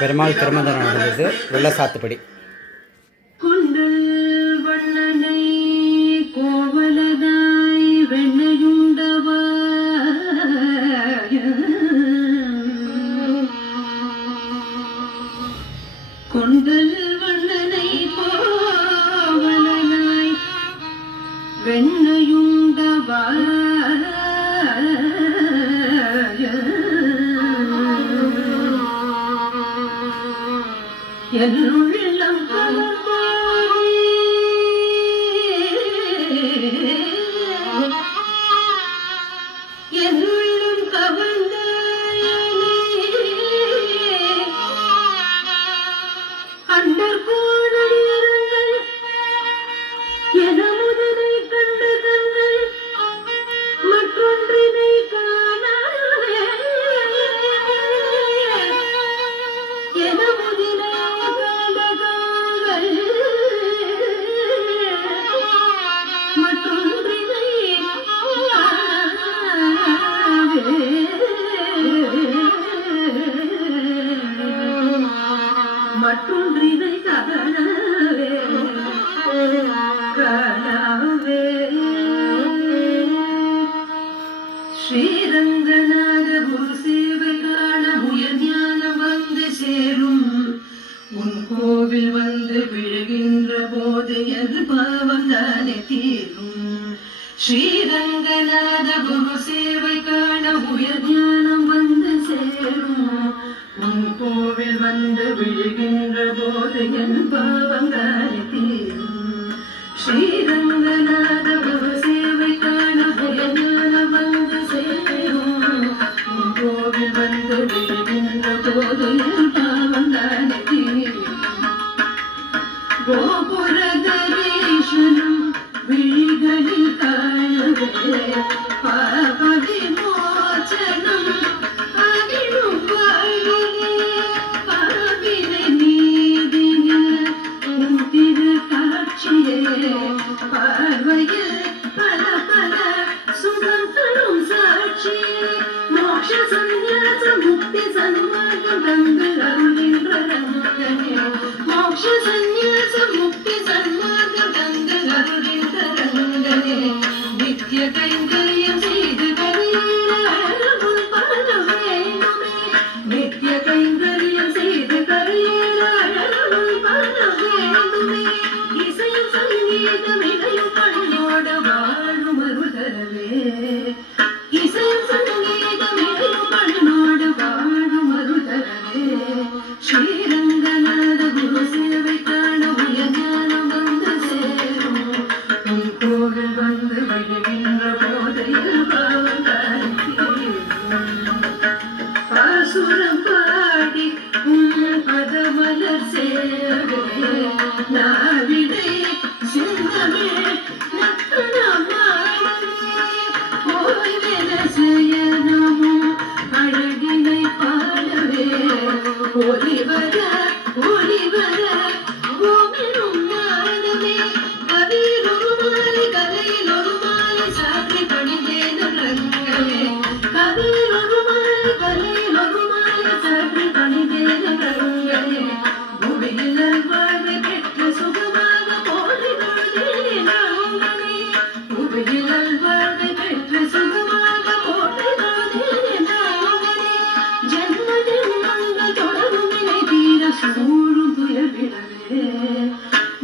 பெருமாள் திருமணம் நடந்தது. வெள்ள சாத்துப்படி. கொண்டல் வண்ணனை கோவலனாய் வெண்ணையுண்டவா என்னுள்ளம் என்னுள்ளும் கவர்ந்த அண்டர் கோணங்கள் என முதலை கண்டு கண்கள் மற்றொன்றினை காண என முதலை கண்டகாங்கள் மற்றொன்றினை மற்றொன்றினை காணவே காணவே ஸ்ரீரங்கநாத குரு சேவை காண உயர் ஞானம் வந்து சேரும். உன் கோவில் வந்து விழுகின்ற போது என் பாவம் தானே தீரும். ஸ்ரீரங்கநாத குரு சேவை காண உயர் ஞானம் வந்து சேரும். உன் கோவில் வந்து விழுகின்ற போது என் பாவம் தானே தீரும். ஸ்ரீரங்கநாத குரு சேவை காண உயர் ஞானம் வந்து சேரும். உன் கோவில் வந்து விழுகின்ற போது என் பாவம் தானே தீரும். கோபுர தரிசனம் விழிகளில் காணவே பாப விமோசனம் அகிலும் வாழிலே பாவினை நீதினில் உன் திரு காட்சியே பார்வையில் பல பல சுகம் தரும் சாட்சி. மோட்ச சந்நியாச முக்தி சன்மார்க்கம் தந்து அருளின்ற ரங்கனே. மோட்ச சந்நியாச முக்தி சன்மார்க்கம் தந்து அருளின்ற ரங்கனே. நித்ய கைங்கரியம் செய்து கரையேறும் பல வேணுமே. நித்ய கைங்கரியம் செய்து கரையேறும் பல வேணுமே. இசையும் சங்கீதம் இணையும் பண்ணோட வாழும் அருள்தரவே. இசையும் சங்கீதம் இணையும் பண்ணோட வாழும் அருள்தரவே. ஸ்ரீரங்கநாத குரு சேவை காண உயர் ஞானம் வந்து சேரும். உன் கோவில் வந்து விழுகின்ற போதையில் பாவம் தானே தீரும். பாசுரம் பாடி உன் பதமலர் சேவே நாவிடை சிந்தமிழ் நத்தனமானே. ஓய்வென சயனமும் அழகினை பாடவே ஒளிவர ஒளிவர ஓமெனும் நாதமே. கவியில் ஒரு மாலை கலையில் ஒரு மாலை சாற்றி பணிந்தேனும் ரங்கமே. கவியில் ஒரு மாலை கலையில் ஒரு மாலை சாற்றி பணிந்தேனும் ரங்கமே. புவியில் வாழ்வை பெற்று சுகமாக போதினே நாங்கனே. புவியில் வாழ்வை பெற்று சுகமாக போதினே நாங்கனே. ஜன்ம ஜன்மங்கள் தொடரும் நிலை தீர சூழும் துயர்விடவே.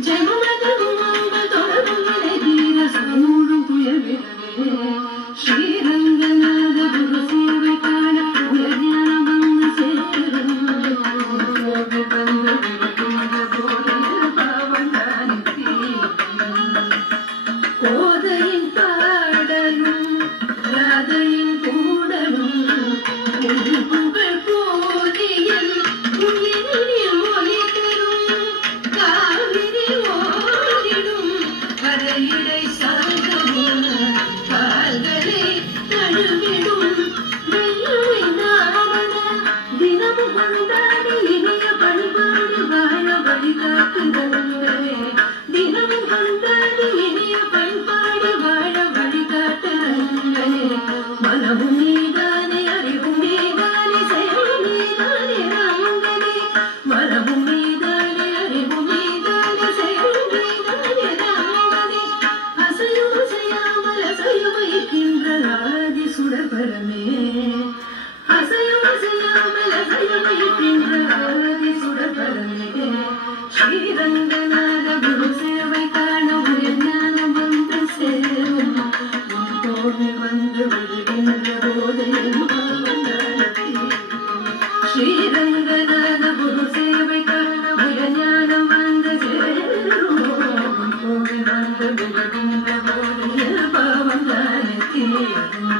ஜன்ம ஜன்மங்கள் தொடரும் நிலை தீர சூழும் துயர்விடவே. ஸ்ரீரங்கநாத குரு சேவை காண உயர் ஞானம் வந்து சேரும். கோவில் வந்து விழுகின்ற போதையில் பாவம் தானே தீரும். கோதையின் பாடலும் ராதையின் கூடலும் உன் புகழ் போதியல் உயிரில் ஒளி தரும். காவிரி ஓடிடும் கரையிடை சார்ந்தவும் கால்களை தழுவிடும் வெள்ளை நாரண. தினமும் கொண்டாடி இனிய வழிபாடு வாழ வழிகாட்டுதல்களே. தினமும் கொண்டாடி இனிய பண்பாடு வாழ வழிகாட்டுதல்களே. மனமும் நீதானே அறிவும் நீதானே செயலும் நீதானே ரங்கனே. ஸ்ரீரங்கநாத குரு சேவை காண உயர் ஞானம் வந்து சேரும் உன் கோவில் வந்து விழுகின்ற போது என் பாவங்கள் தீரும். ஸ்ரீரங்கநாத குரு சேவை காண உயர் ஞானம் வந்து சேரும் உன் கோவில் வந்து விழுகின்ற போது என் பாவங்கள் தீரும்.